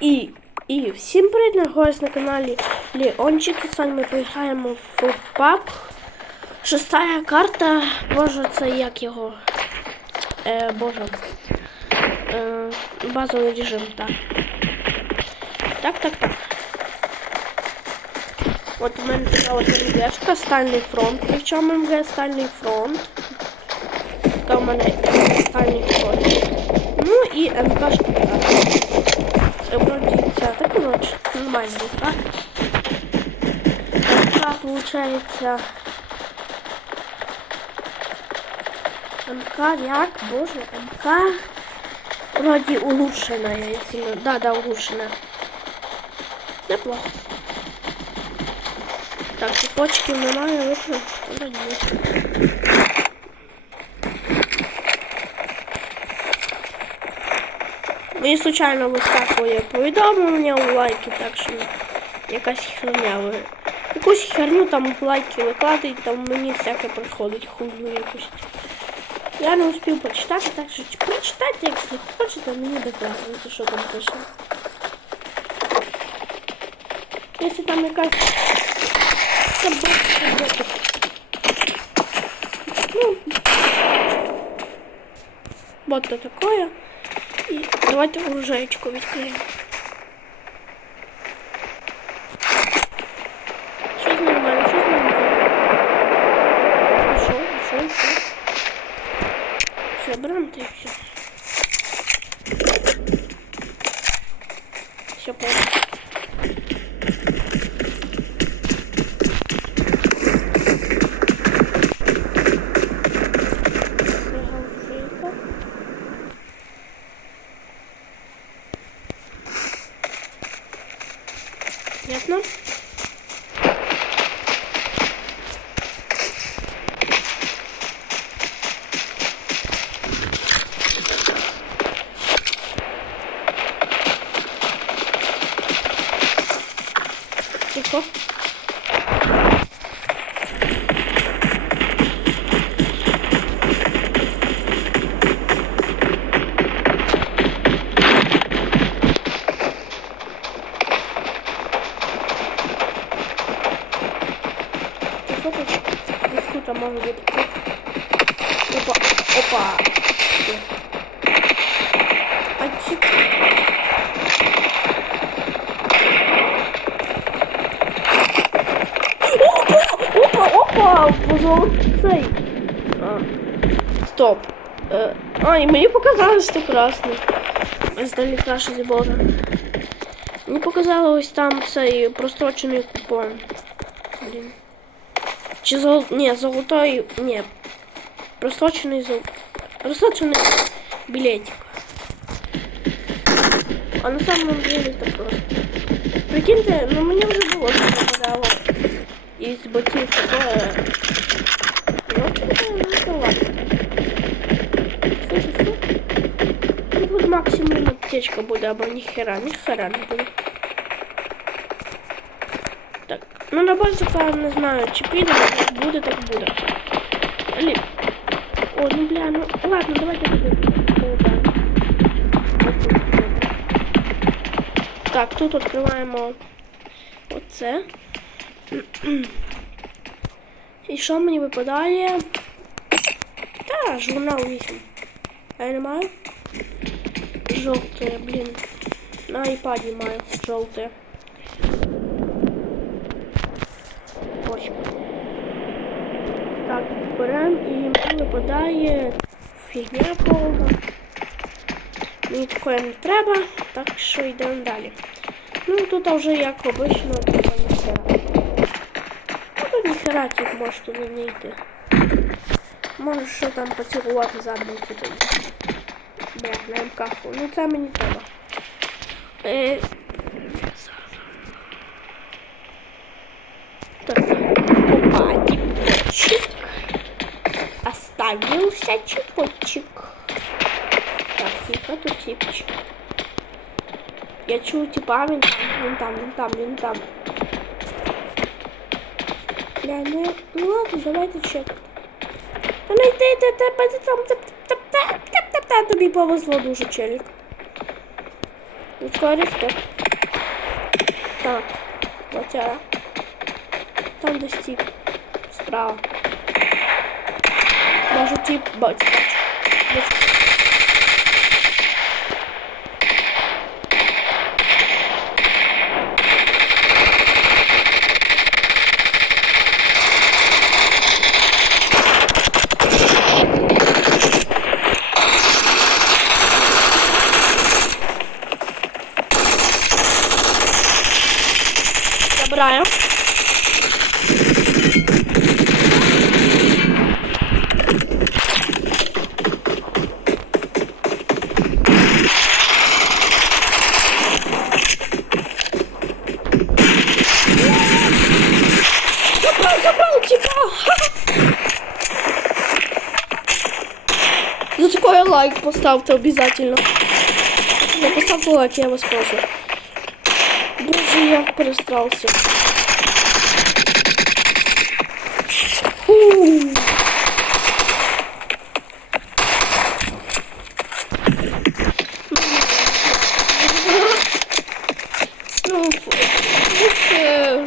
І, і всім привіт, нагоюсь на каналі Леончик. І сьогодні ми поіграємо в PUBG. Шестая карта. Боже, це як його. Е, боже. Е, базовий режим, так. Так, так, так. От у мене така от МГшка, стальний фронт. Причому МГ стальний фронт. Така у мене стальний фронт. Ну і МКшка така. Це вроді ця, так коротше, нормально, так? МК получається. МК як? Боже, МК вроді улучшена, если... Да, да, улучшена. Неплохо. Так, цепочки немає, вийшло. Вроді. Мені случайно вискакує повідомлення у лайки, так що якась херня. ви- Якусь херню там в лайки викладають, там мені всяке приходить хуйню якусь. Я не успів почитати, так що прочитайте, якщо хочете, мені докладуйте, що там пише. Якщо там якась собака, ботик. Ну, вот то такое. І давайте оружеечку відкриємо. Тихо, тихо. Десь тут може бути. Опа, опа. Є. А чи... Опа, опа, опа, цей. А. Стоп. Е, а, і мені показалось, що красний. Здалі краще зі Бога. Мені показалось там цей прострочений купон. Блін. Чи зол... Ні, золотой... Ні. Прострочений зол... Прострочений билетик. А на самом деле это просто. Прикиньте, ну мені вже було що попадало із ботів такое. Ну, ну, ну ладно. Слушай, що? Ну, Тут максимум аптечка буде, або ніхера, ніхера не буде. Так, ну на базі я не знаю, чи піде, як буде, так буде. Блін. О, ну бля, ну ладно, давайте туди. повернемо. Отут. Так, тут відкриваємо оце. І що мені випадає? Та, журнал 8. А я не маю? Жовте, блін. На айпаді маю жовте. Беремо і мені випадає фігня повна. Мені такої не треба, так що йдемо далі. Ну тут вже як обично, типа ніхера. Ну тут ніхера тих може туди не йти. Може що там поцілувати задницю тоді. Бля, на МК-ху. Ну це мені треба. Оставился чепочек. Так, тихо, тут типочек. Я чую типа, він там, він там, він там, він там. Бля, ну, я- ну ладно, давайте чекати. Та не йди, ти, ти, ти, там, тап, тап, тап, тап, тап, тап, тобі повезло дуже, челік. Людський респект. Так, оця. Там десь тип. Справа. rzuci bodź, bodź, bodź. Лайк поставьте обязательно. Не поставьте лайк, я вас прошу. Боже, я перестался. Фу. Ну, фу.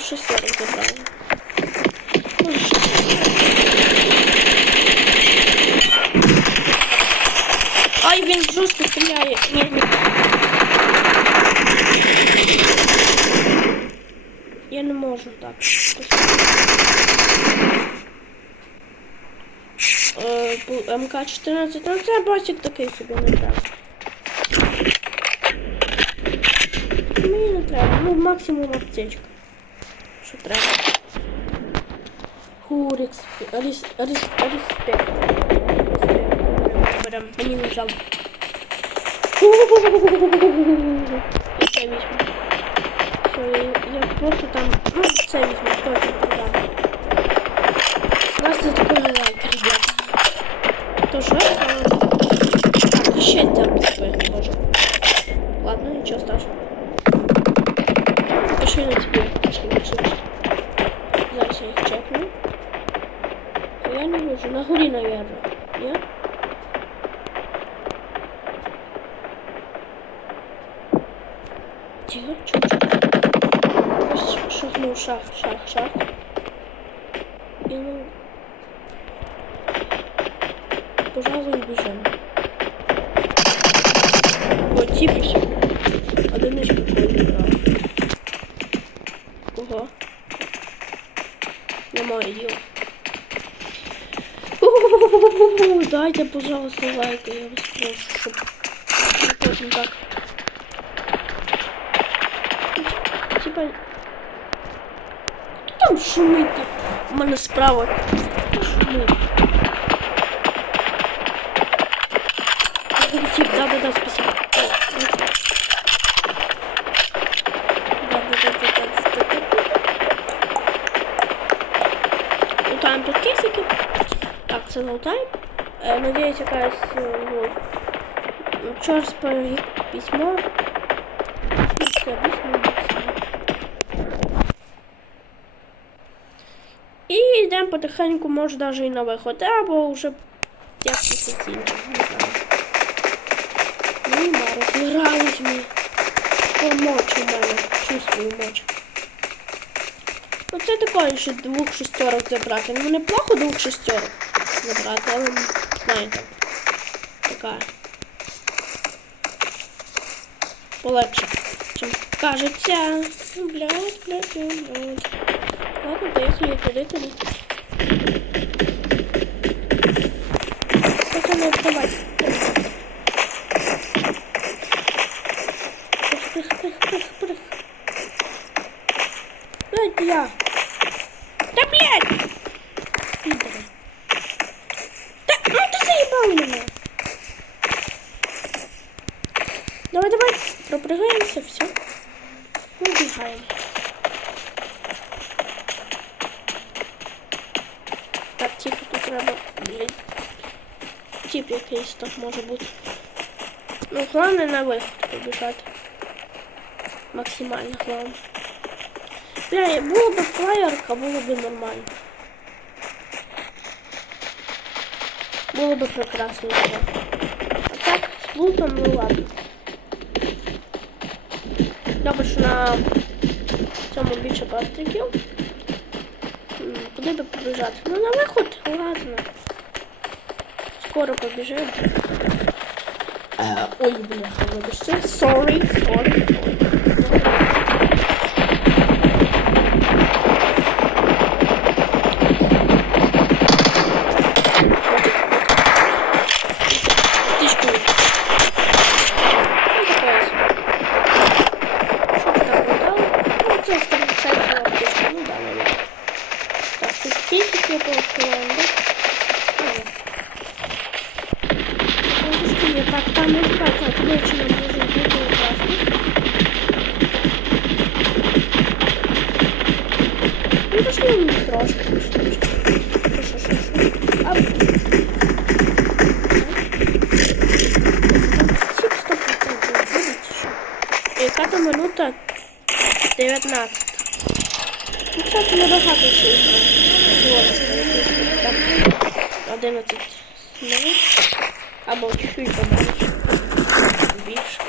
Шестерок забрали. Ай, він жорстко стріляє. Ні, ні. Я не можу так. Е, бу- МК-14, ну це бачик такий собі не треба. Мені не треба, ну максимум аптечка. Що треба. Хурикс, рес, рес, респект. Респект. Берем, мені не жалко. І це візьму. Все, я, я просто там, ну, це візьму, потім продам. Вас за такой лайк, ребята. То що? А, ще там тебе може. Ладно, нічого страшного. Пошли на тебе, пошли, пошли. Зараз я їх чекну. Я не вижу, на горі, наверное. Нет? Шах, шах, шах. И ну... Пожалуй, бежим. Вот тип еще. Одиночка какой да. Ого. Діла. У-у-у-у-у-у-у. Дайте, пожалуйста, лайк, я вас прошу, щоб не так. Типа. Хто там шумить так? У мене справа. Хто шумить? Тип, да, да, да, спасибо. Да, да, да, да, да, да, да. Лутаємо тут кейсики. Так, це лутаємо. Е, надіюсь, якась е, ну, чорт сповів письмо. Потихеньку, може навіть і на виход, або вже як це не знаю. Німа, розігрались ми. Помочь у мене. Чувствую мочь. Оце такої ще двох шестерок забрати. Ну неплохо двох шестерок забрати, але знаєте. Така. Полегше. Чим кажеться. Ну, Блядь, блядь, блядь. Ладно, поїхали туди туди. Пацаны, давай. щось так може бути. Ну, головне на виход побіжати. Максимально головне. Бля, було б флайерка, було б нормально. Було б прекрасно. А так, з лутом, ну ладно. Добре, що на цьому більше пастриків. Куди би побіжати? Ну на виход, ладно. скоро побежим. Э, ой, блин, sorry, sorry, sorry. 11 минут, або чуть-чуть побольше, більше.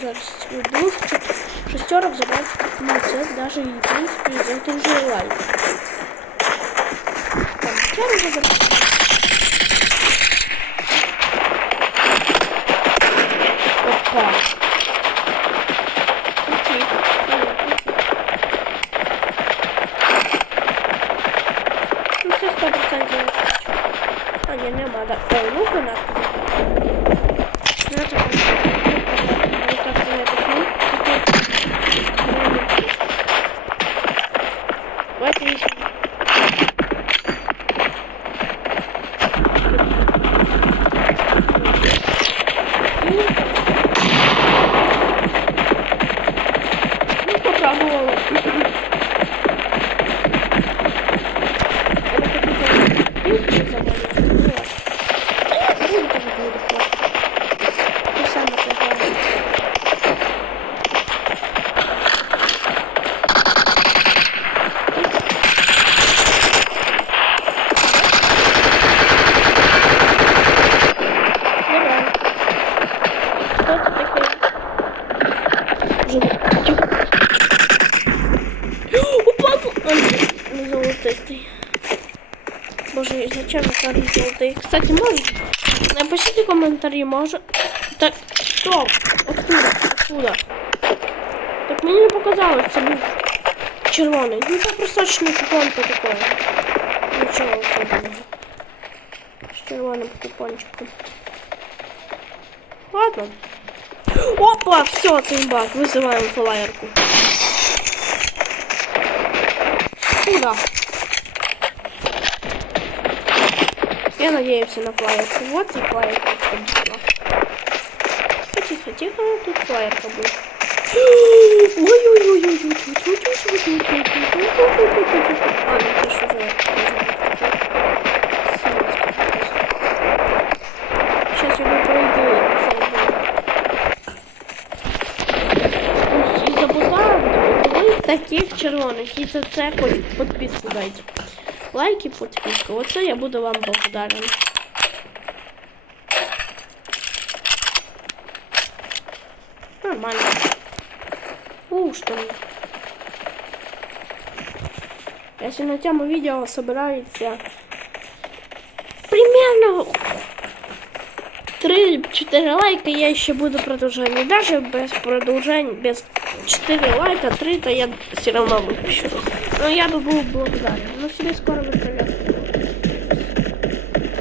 Зараз уйду, шестерок забрать. Но все даже не принципе идет уже лайк. Так, чем же інвентарі може. Так, стоп! Откуда? Откуда? Так мне не показалось, це був червоний. Ну це он-то такой. Нічого особливого. З червоним купончиком. Ладно. Опа, все, це. Вызываем флайерку. Куда? Я надеемся на плаверку. Вот и плаверка победила. Тихо, тихо, тут плаверка будет. Сейчас я пройду. Забула таких червоных. И це хоч подписку дайте. Лайк і підписку. Оце я буду вам благодарен. Нормально. У, что ли. Если на тему видео собирается примерно 3-4 лайка, я еще буду продолжать. Даже без продолжения, без 4 лайка, 3, то я все равно выпущу. Но я бы был благодарен. Ну, себе скоро выставят.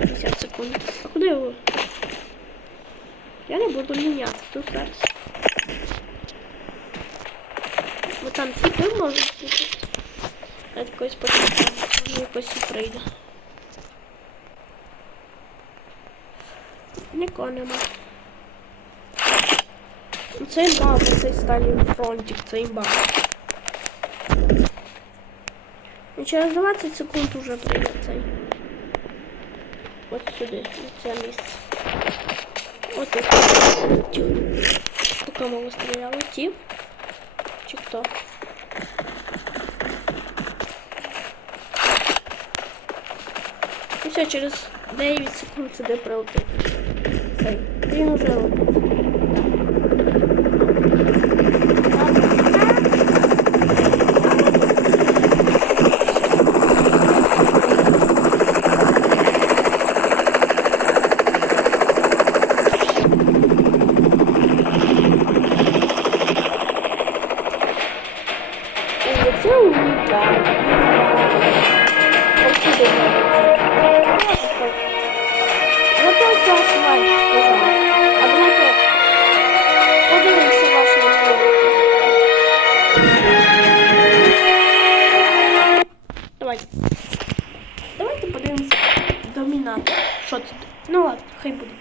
50 секунд. А куда его? Я не буду менять. Тут зараз. Бо там типи можуть бути. Я якось почекаю, може якось і прийде. Нікого нема. Це імба, а цей сталін фронтик, це імба. І через 20 секунд уже прийде цей. От сюди, на це місце. От тут. Тих. По кому вистріляли? Тіп? Чи хто? І все, через 9 секунд сюди прилетить. Цей. Він уже летить. Чука. Зато осталось лайк, пожалуйста. Однако, поделимся вашими словами. Давайте. Давайте поделимся доминатор. Что тут? Ну ладно, хай будет.